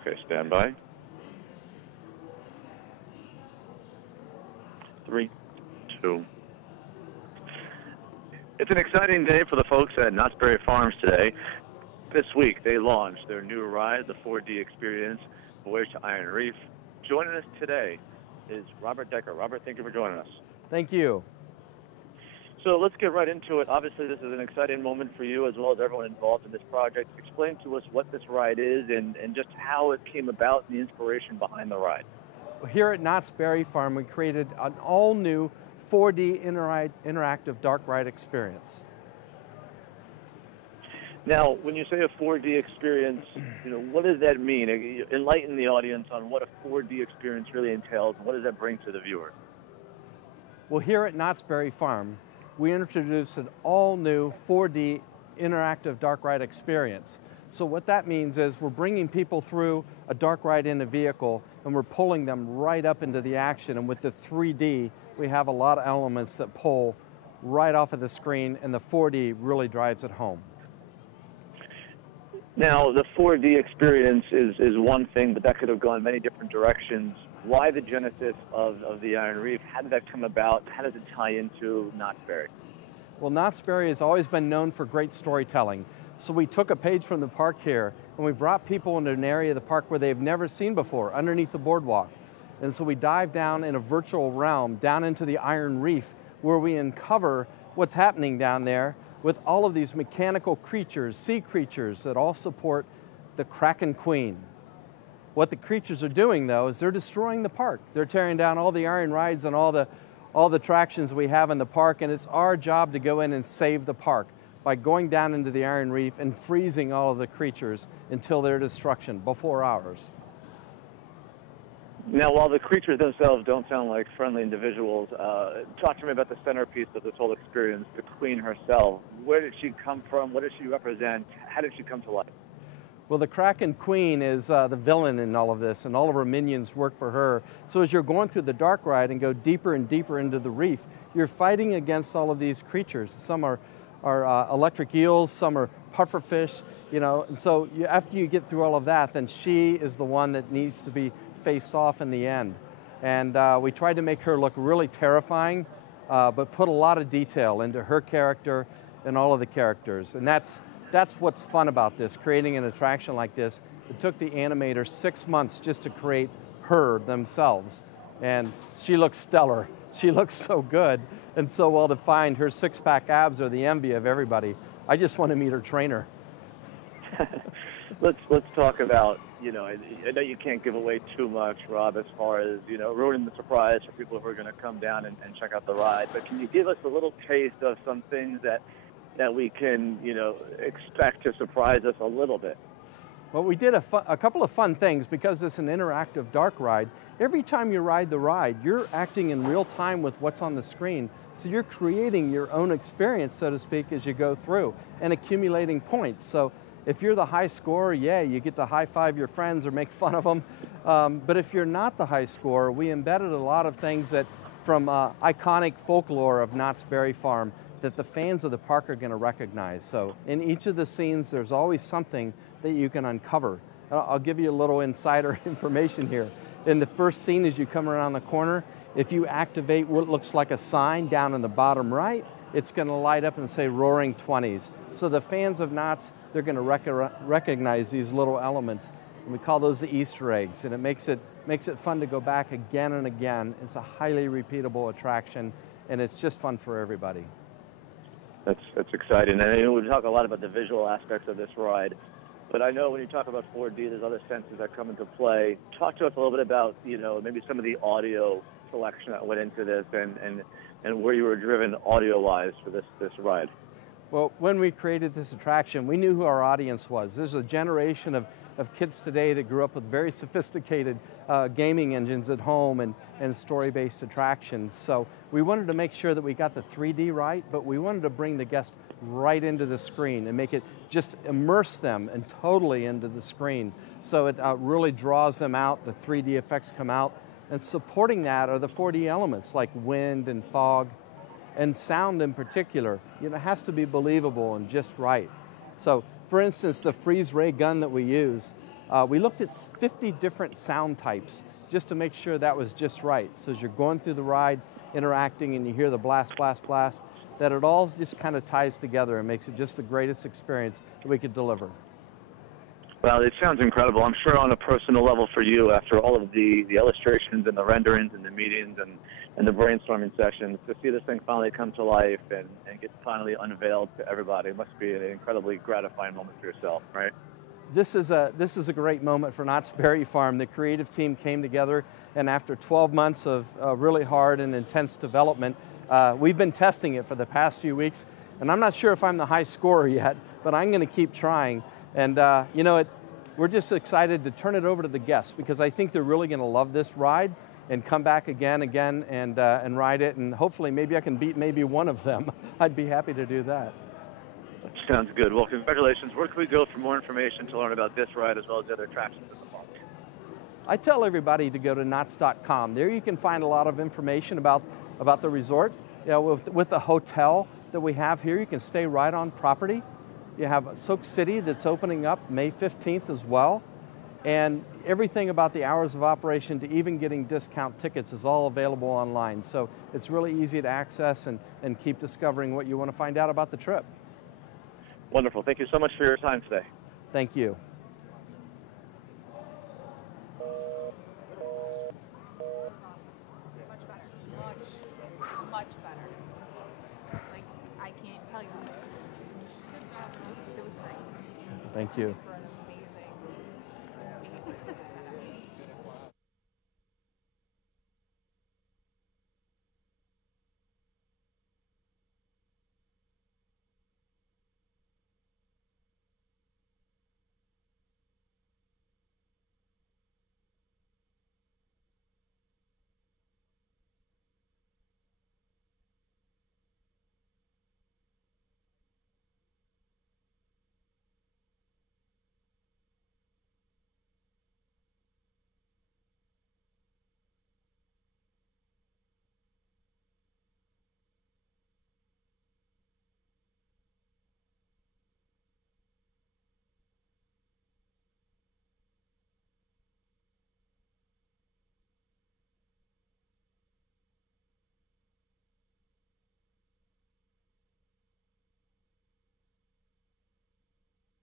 Okay, stand by. 3, 2. It's an exciting day for the folks at Knott's Berry Farms today. This week, they launched their new ride, the 4D experience, Voyage to Iron Reef. Joining us today is Robert Decker. Robert, thank you for joining us. Thank you. So let's get right into it. Obviously, this is an exciting moment for you as well as everyone involved in this project. Explain to us what this ride is and just how it came about and the inspiration behind the ride. Here at Knott's Berry Farm, we created an all-new 4D interactive dark ride experience. Now, when you say a 4D experience, what does that mean? Enlighten the audience on what a 4D experience really entails and what does that bring to the viewer? Well, here at Knott's Berry Farm, we introduced an all-new 4D interactive dark ride experience. So what that means is we're bringing people through a dark ride in a vehicle and we're pulling them right up into the action. And with the 3D, we have a lot of elements that pull right off of the screen, and the 4D really drives it home. Now, the 4D experience is one thing, but that could have gone many different directions. Why the genesis of the Iron Reef? How did that come about? How does it tie into Knott's Berry? Well, Knott's Berry has always been known for great storytelling. So we took a page from the park here and we brought people into an area of the park where they've never seen before, underneath the boardwalk. And so we dive down in a virtual realm, down into the Iron Reef, where we uncover what's happening down there with all of these mechanical creatures, sea creatures that all support the Kraken Queen. What the creatures are doing, though, is they're destroying the park. They're tearing down all the iron rides and all the attractions we have in the park, and it's our job to go in and save the park by going down into the Iron Reef and freezing all of the creatures until their destruction before ours. Now, while the creatures themselves don't sound like friendly individuals, talk to me about the centerpiece of this whole experience, the Queen herself. Where did she come from? What does she represent? How did she come to life? Well, the Kraken Queen is the villain in all of this, and all of her minions work for her. So as you're going through the dark ride and go deeper and deeper into the reef, you're fighting against all of these creatures. Some are electric eels, some are pufferfish, and so after you get through all of that, then she is the one that needs to be faced off in the end. And we tried to make her look really terrifying, but put a lot of detail into her character and all of the characters. And that's what's fun about this, creating an attraction like this. It took the animators 6 months just to create her themselves. And she looks stellar. She looks so good and so well defined. Her six-pack abs are the envy of everybody. I just want to meet her trainer. Let's talk about, I know you can't give away too much, Rob, as far as, ruining the surprise for people who are going to come down and check out the ride. But can you give us a little taste of some things that we can, expect to surprise us a little bit? Well, we did a couple of fun things because it's an interactive dark ride. Every time you ride the ride, you're acting in real time with what's on the screen. So you're creating your own experience, so to speak, as you go through and accumulating points. So if you're the high scorer, yeah, you get to high-five your friends or make fun of them. But if you're not the high scorer, we embedded a lot of things that from iconic folklore of Knott's Berry Farm that the fans of the park are going to recognize. So in each of the scenes, there's always something that you can uncover. I'll give you a little insider information here. In the first scene, as you come around the corner, if you activate what looks like a sign down in the bottom right, it's going to light up and say Roaring 20s. So the fans of Knott's, they're going to recognize these little elements. And we call those the Easter eggs. And it makes it fun to go back again and again. It's a highly repeatable attraction, and it's just fun for everybody. That's exciting. And we talk a lot about the visual aspects of this ride. But I know when you talk about 4D, there's other senses that come into play. Talk to us a little bit about, maybe some of the audio selection that went into this and where you were driven audio-wise for this ride. Well, when we created this attraction, we knew who our audience was. There's a generation of kids today that grew up with very sophisticated gaming engines at home and story-based attractions. So we wanted to make sure that we got the 3D right, but we wanted to bring the guest right into the screen and make it just immerse them and totally into the screen. So it really draws them out, the 3D effects come out, and supporting that are the 4D elements like wind and fog and sound in particular. It has to be believable and just right. So for instance, the freeze ray gun that we use, We looked at 50 different sound types just to make sure that was just right. So as you're going through the ride, interacting, and you hear the blast, blast, blast, that it all just kind of ties together and makes it just the greatest experience that we could deliver. Well, it sounds incredible. I'm sure on a personal level for you, after all of the illustrations and the renderings and the meetings and the brainstorming sessions, to see this thing finally come to life and get finally unveiled to everybody must be an incredibly gratifying moment for yourself, right? This is a great moment for Knott's Berry Farm. The creative team came together, and after 12 months of really hard and intense development, we've been testing it for the past few weeks, and I'm not sure if I'm the high scorer yet, but I'm going to keep trying. And you know, we're just excited to turn it over to the guests because I think they're really going to love this ride and come back again, and ride it, and hopefully maybe I can beat maybe one of them. I'd be happy to do that. That sounds good. Well, congratulations. Where can we go for more information to learn about this ride as well as the other attractions in the park? I tell everybody to go to knotts.com. There you can find a lot of information about the resort. You know, with the hotel that we have here, you can stay right on property. You have Soak City that's opening up May 15th as well. And everything about the hours of operation to even getting discount tickets is all available online. So it's really easy to access and keep discovering what you want to find out about the trip. Wonderful. Thank you so much for your time today. Thank you. Much better. Like, I can't even tell you. Good job. It was great. Thank you.